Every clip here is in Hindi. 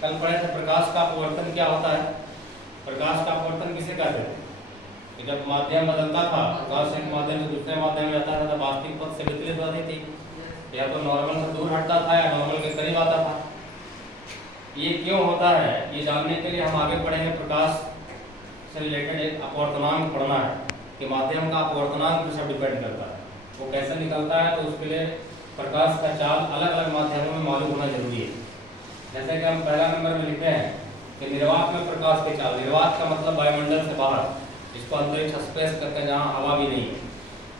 कल पढ़े थे प्रकाश का अपवर्तन क्या होता है। प्रकाश का अपवर्तन किसे कहते थे कि जब माध्यम बदलता था, प्रकाश एक माध्यम से दूसरे माध्यम में जाता था तो वास्तविक पथ से विचलित होती थी, या तो नॉर्मल से दूर हटता था या नॉर्मल के करीब आता था। ये क्यों होता है ये जानने के लिए हम आगे पढ़ेंगे। प्रकाश से रिलेटेड एक अपवर्तनांक पढ़ना है कि माध्यम का अपवर्तनांक पर सब डिपेंड करता है, वो कैसे निकलता है। तो उसके लिए प्रकाश का चाल अलग अलग माध्यमों में मालूम होना जरूरी है। जैसे कि हम पहला नंबर में लिखे हैं कि निर्वात में प्रकाश की चाल। निर्वात का मतलब वायुमंडल से बाहर, जिसको अंतरिक्ष स्पेस करके जहाँ हवा भी नहीं है।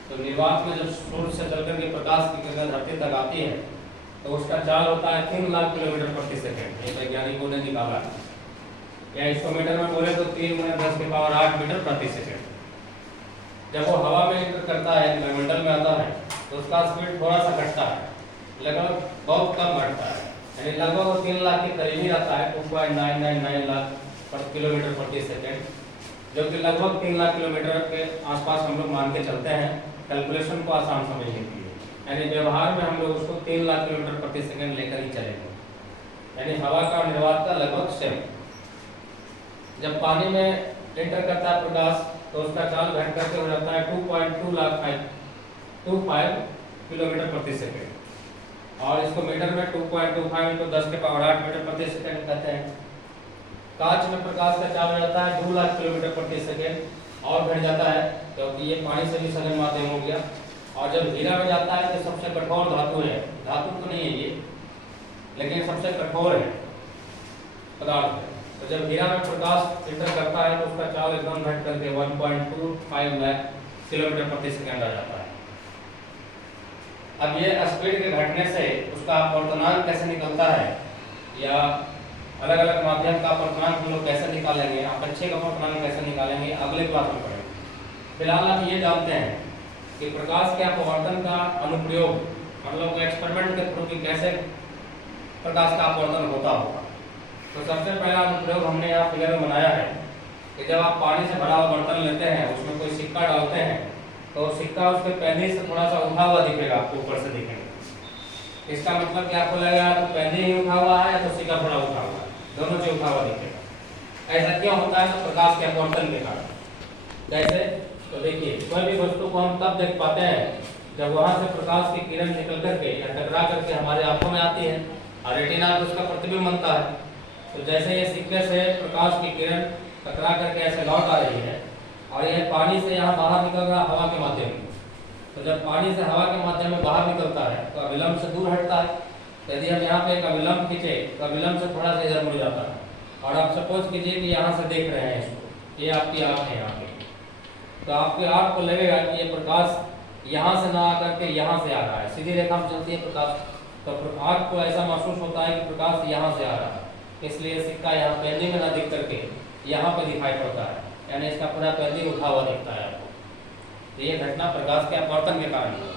तो निर्वात में जब सूर्य से चलकर के प्रकाश की किरण धरती तक आती है तो उसका चाल होता है 3 लाख किलोमीटर प्रति सेकंड। ये वैज्ञानिकों ने निकाला है, या इसको मीटर में बोले तो 3 × 10⁸ मीटर प्रति सेकंड। जब वो हवा में एंटर करता है, वायुमंडल में आता है, तो उसका स्पीड थोड़ा सा घटता है, लगभग बहुत कम घटता है, यानी लगभग वो 3 लाख के करीब ही रहता है, 2.999 लाख किलोमीटर प्रति सेकंड, जो कि लगभग 3 लाख किलोमीटर के आसपास हम लोग मान के चलते हैं कैलकुलेशन को आसान समझने के लिए। यानी व्यवहार में हम लोग उसको 3 लाख किलोमीटर प्रति सेकंड लेकर ही चलेंगे, यानी हवा का निर्वात का लगभग सेम। जब पानी में एंटर करता है प्रकाश तो उसका चाल घट करके हो जाता है 2.25 किलोमीटर प्रति सेकंड, और इसको मीटर में 2.25 × 10⁸ मीटर प्रति सेकंड कहते हैं। कांच में प्रकाश का चाल हो जाता है 2 लाख किलोमीटर प्रति सेकंड और घट जाता है, क्योंकि ये पानी से भी सघन माध्यम हो गया। और जब हीरा में जाता है तो सबसे कठोर धातु है, धातु तो नहीं है ये, लेकिन सबसे कठोर है पदार्थ। तो जब हीरा में प्रकाश एंटर करता है तो उसका चाल एकदम घट करके 1.25 लाख किलोमीटर प्रति सेकंड आ जाता है। अब ये स्पीड के घटने से उसका अपवर्तनांक कैसे निकलता है, या अलग अलग माध्यम का अपवर्तनांक हम लोग कैसे निकालेंगे, अपेक्षिक अपवर्तनांक कैसे निकालेंगे, अगले क्लास में पढ़ेंगे। फिलहाल आप ये जानते हैं कि प्रकाश के अपवर्तन का अनुप्रयोग, मतलब एक्सपेरिमेंट के थ्रू कि कैसे प्रकाश का अपवर्तन होता होगा। तो सबसे पहला अनुप्रयोग हमने यहाँ फिगर में बनाया है कि जब आप पानी से भरा हुआ बर्तन लेते हैं, उसमें कोई सिक्का डालते हैं, तो सिक्का उसके पहले से थोड़ा सा उठा हुआ दिखेगा, आपको ऊपर से दिखेगा। इसका मतलब कि आपको लगेगा तो पहले ही उठा हुआ है या तो सिक्का थोड़ा उठा हुआ है, दोनों से उठा हुआ दिखेगा। ऐसा क्यों होता है? तो प्रकाश के अपवर्तन के कारण। कैसे? तो देखिए, कोई भी वस्तु को हम तब देख पाते हैं जब वहां से प्रकाश की किरण निकल करके या टकरा करके हमारे आंखों में आती है और रेटिना पर उसका प्रतिबिंब बनता है। तो जैसे ये सिक्के से प्रकाश की किरण टकरा करके ऐसे लौट आ रही है और यह पानी से यहाँ बाहर निकल रहा हवा के माध्यम में, तो जब पानी से हवा के माध्यम में बाहर निकलता है तो अविलंब से दूर हटता है। तो यदि हम यहाँ पे एक अविलंब खींचे तो अविलंब से थोड़ा सा इधर मुड़ जाता है। और आप सपोज कीजिए कि यहाँ से देख रहे हैं इसको, ये आपकी आँख है यहाँ पे, तो आपके आँख को लगेगा कि ये प्रकाश यहाँ से ना आकर के यहाँ से आ रहा है, सीधी रेखा में चलती है प्रकाश, तो आँख को ऐसा महसूस होता है कि प्रकाश यहाँ से आ रहा है। इसलिए सिक्का यहाँ पेंदी में ना दिख करके यहाँ पे दिखाई पड़ता है, यानी इसका पूरा पेंदी उठा हुआ दिखता है आपको। तो ये घटना प्रकाश के अपवर्तन के कारण हुआ।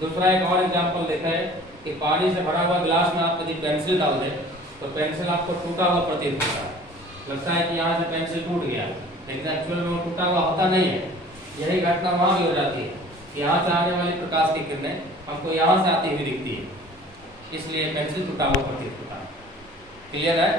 दूसरा एक और एग्जाम्पल देखा है कि पानी से भरा हुआ गिलास में आप यदि पेंसिल डाल दें तो पेंसिल आपको टूटा हुआ प्रतीत होता है, लगता है कि यहाँ से पेंसिल टूट गया, लेकिन एक्चुअल में वो टूटा हुआ होता नहीं है। यही घटना वहाँ भी हो जाती है, यहाँ से आने वाली प्रकाश की किरणें हमको यहाँ से आती हुई दिखती है, इसलिए पेंसिल टूटा हुआ प्रतीत होता है। क्लियर है?